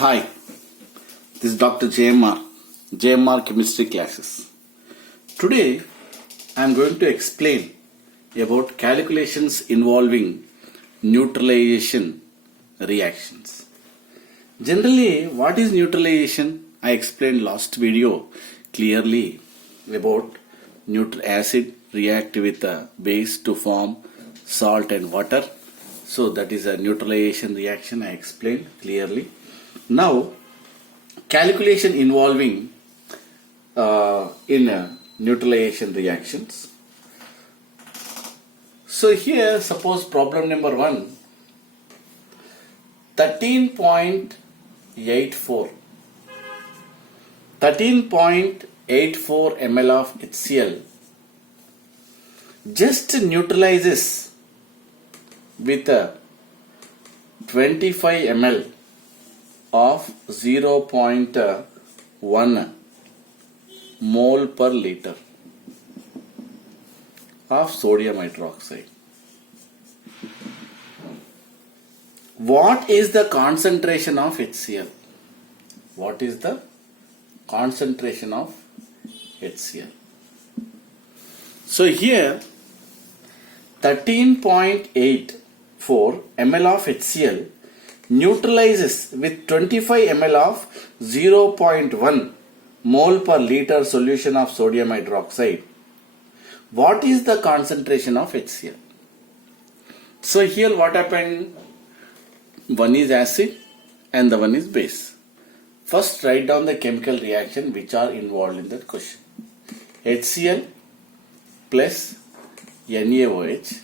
Hi, this is Dr. JMR Chemistry Classes. Today I am going to explain about calculations involving neutralization reactions. Generally, what is neutralization? I explained last video clearly about acid react with a base to form salt and water. So that is a neutralization reaction. I explained clearly. Now, calculation involving in neutralization reactions. So here, suppose problem number 1, 13.84 ml of HCl just neutralizes with a 25 ml of 0.1 mole per liter of sodium hydroxide. What is the concentration of HCl? What is the concentration of HCl? So here 13.84 ml of HCl neutralizes with 25 ml of 0.1 mole per liter solution of sodium hydroxide. What is the concentration of HCl? So here what happened? One is acid and the one is base. First write down the chemical reaction which are involved in that question. HCl plus NaOH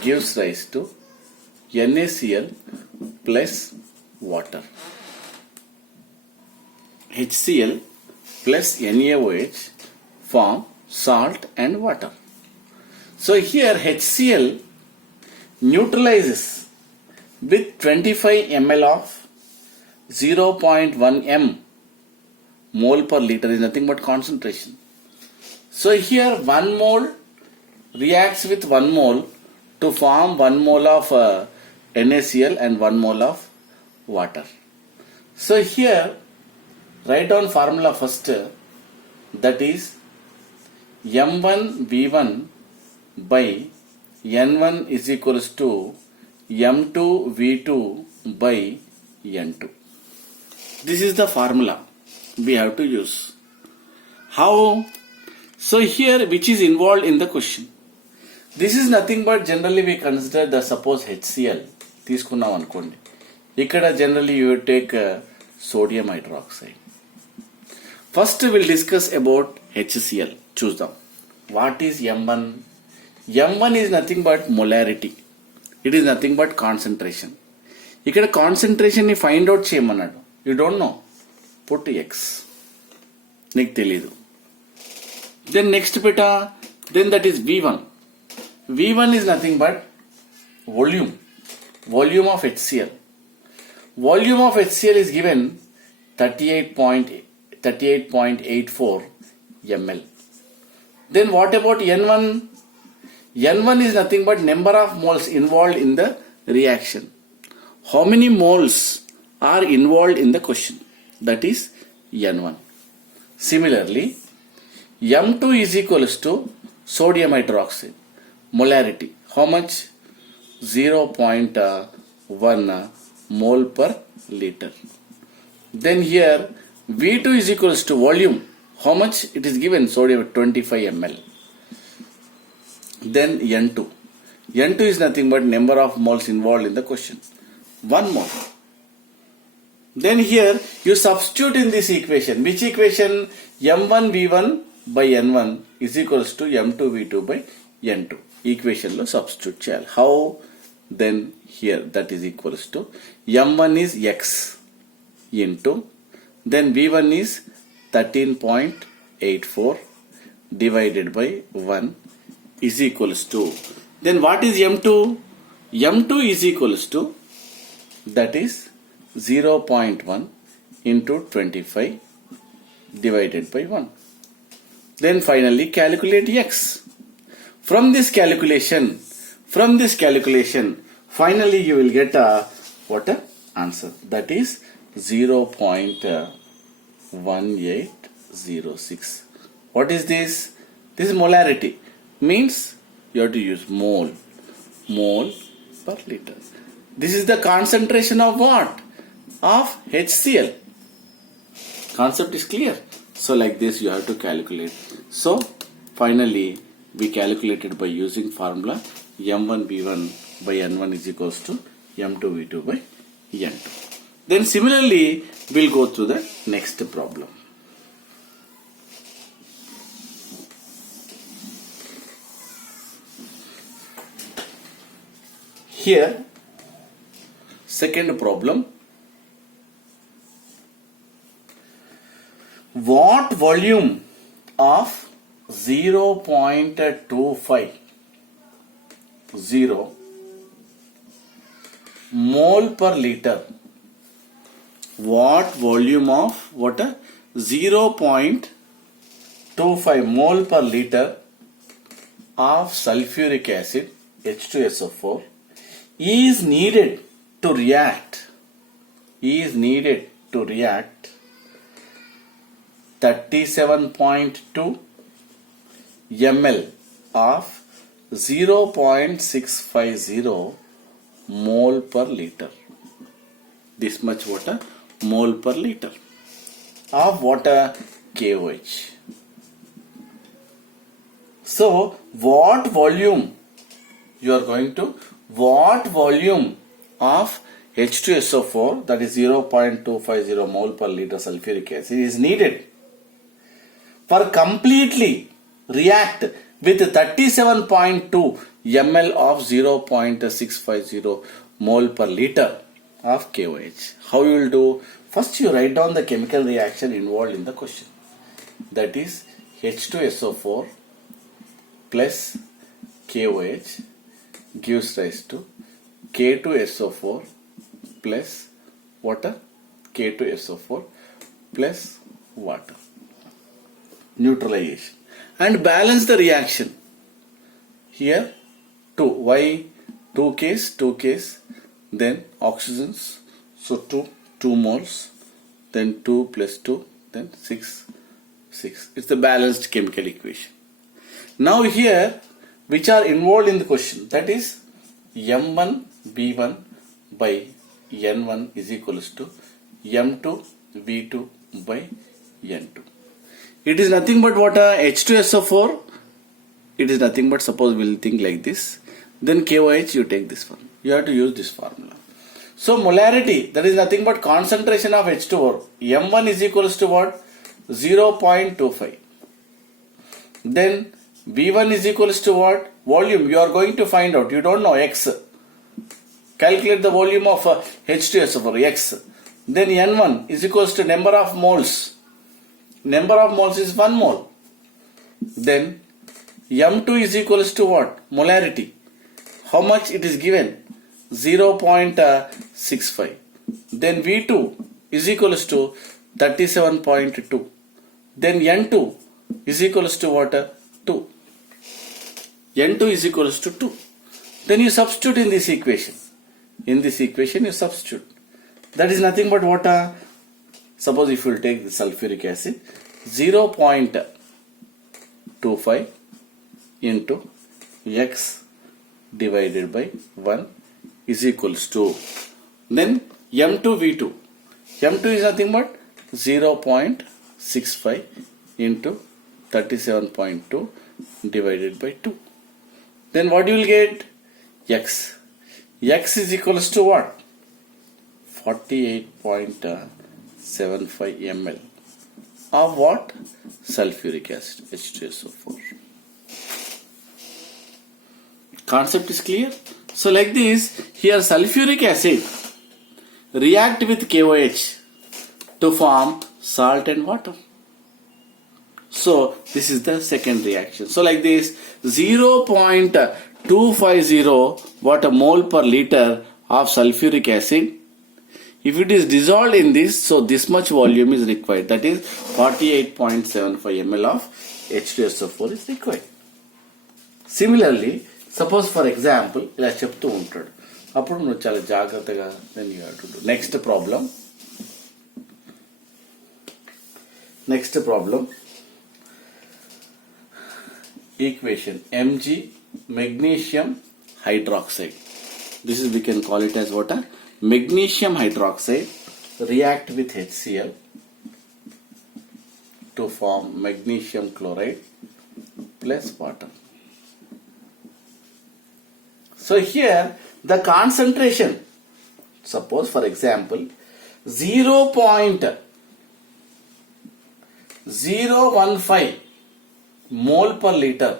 gives rise to NaCl plus water. HCl plus NaOH form salt and water. So here HCl neutralizes with 25 ml of 0.1 m mole per liter is nothing but concentration. So here 1 mole reacts with 1 mole to form 1 mole of NaCl and 1 mole of water. So here write down formula first, that is M1V1 by N1 is equals to M2V2 by N2. This is the formula we have to use. How? So here which is involved in the question? This is nothing but generally we consider the suppose HCl తీసుకున్నాం అనుకోండి. ఇక్కడ generally you will take sodium hydroxide. First we will discuss about HCl. చూద్దాం. What is M1? M1 is nothing but molarity. It is nothing but concentration. ఇక్కడ concentration ని find out చేయమన్నాడు. You don't know. Put X. నీకు తెలీదు. Then next beta, then that is V1. V1 is nothing but volume of HCl. Volume of HCl is given 38.84 ml. Then what about N1? N1 is nothing but number of moles involved in the reaction. How many moles are involved in the question? That is N1. Similarly, M2 is equals to sodium hydroxide. Molarity. How much? 0.1 mole per liter. Then here V2 is equals to volume. How much? It is given sodium 25 ml. Then N2. N2 is nothing but number of moles involved in the question. 1 mole. Then here you substitute in this equation. Which equation? M1V1 by N1 is equals to M2V2 by N2. Equation lo substitute cheyali. How? Then here that is equals to M1 is X into then V1 is 13.84 divided by 1 is equals to, then what is M2? M2 is equals to, that is 0.1 into 25 divided by 1. Then finally calculate X. From this calculation, finally you will get a answer. That is 0.1806. What is this? This is molarity. Means you have to use mole per liter. This is the concentration of what? Of HCl. Concept is clear. So like this you have to calculate. So finally we calculated by using formula M1V1 by N1 is equals to M2V2 by N2. Then similarly we'll go through the next problem. Here second problem. What volume of 0.250 mole per liter? What volume of 0.25 mole per liter of sulfuric acid H2SO4 is needed to react 37.2 ml of 0.650 mole per liter. This much water mole per liter of water KOH. So what volume of H2SO4, that is 0.250 mole per liter sulfuric acid, is needed for completely react with 37.2 ml of 0.650 mole per liter of KOH. How you will do? First you write down the chemical reaction involved in the question. That is H2SO4 plus KOH gives rise to K2SO4 plus water, K2SO4 plus water. Neutralization. And balance the reaction. Here 2. Why? 2 case, then oxygens. So 2 moles, then 2 plus 2, then 6. It's the balanced chemical equation. Now here, which are involved in the question, that is M1V1 by N1 is equals to M2V2 by N2. It is nothing but what H2SO4. It is nothing but, suppose we'll think like this. Then KOH, you take this one. You have to use this formula. So molarity, that is nothing but concentration of H2O. M1 is equals to what? 0.25. Then V1 is equals to what? Volume. You are going to find out. You don't know X. Calculate the volume of H2SO4, X. Then N1 is equals to number of moles. Number of moles is 1 mole. Then M2 is equals to what? Molarity. How much it is given? 0.65. Then V2 is equals to 37.2. Then N2 is equals to what? 2. N2 is equals to 2. Then you substitute in this equation. In this equation you substitute. That is nothing but what? Suppose if you will take the sulfuric acid, 0.25 into X divided by 1 is equals to, then M2V2. M2 is nothing but 0.65 into 37.2 divided by 2. Then what you will get? X. X is equals to what? 48.75 ml of what? Sulfuric acid, H2SO4. Concept is clear? So like this, here sulfuric acid react with KOH to form salt and water. So this is the second reaction. So like this, 0.250 water mole per liter of sulfuric acid. If it is dissolved in this, so this much volume is required. That is 48.75 ml of H2SO4 is required. Similarly, suppose for example, ఇలా చెప్తూ ఉంటాడు. అప్పుడు నువ్వు చాలా జాగ్రత్తగా then you have to do. Next problem. Next problem. Equation Mg magnesium hydroxide. This is, we can call it as what? A magnesium hydroxide react with HCl to form magnesium chloride plus water. So here the concentration, suppose for example 0.015 mole per liter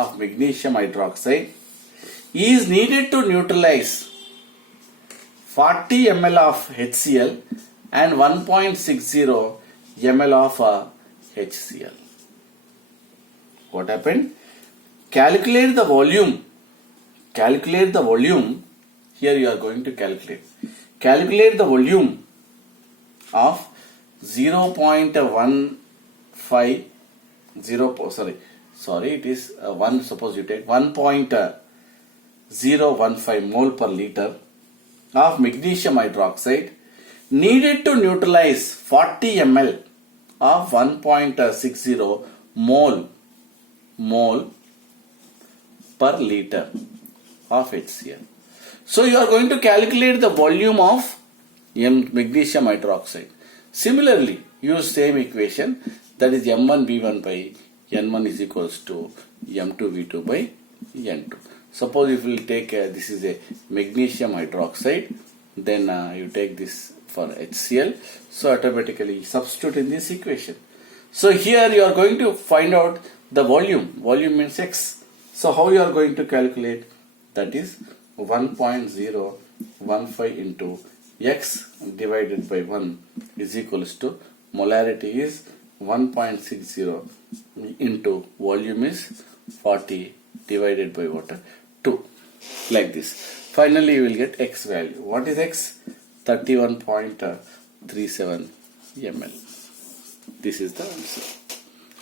of magnesium hydroxide is needed to neutralize 40 ml of HCl and 1.60 ml of HCl. What happened? Calculate the volume. Here you are going to calculate the volume of 0.15 it is 1, suppose you take 1.015 mole per liter of magnesium hydroxide needed to neutralize 40 ml of 1.60 mole per liter of HCl. So you are going to calculate the volume of magnesium hydroxide. Similarly, use same equation, that is M1V1 by N1 is equals to M2V2 by N2. Suppose if you will take this is a magnesium hydroxide, then you take this for HCl, so automatically substitute in this equation. So here you are going to find out the volume. Volume means X. So how you are going to calculate? That is 1.015 into X divided by 1 is equals to molarity is 1.60 into volume is 40 divided by water 2, like this. Finally you will get X value. What is X? 31.37 ml. This is the answer.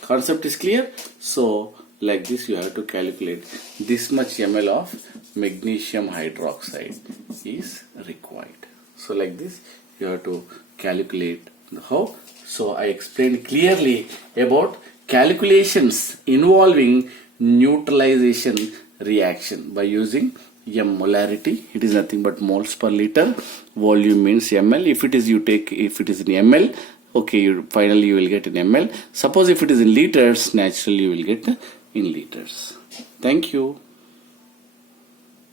Concept is clear? So like this you have to calculate this much ml of magnesium hydroxide is required. So like this you have to calculate how. So I explained clearly about calculations involving neutralization reaction by using M molarity. It is nothing but moles per liter. Volume means ml. If it is in ml, okay, finally you will get in ml. Suppose if it is in liters, naturally you will get in liters. Thank you.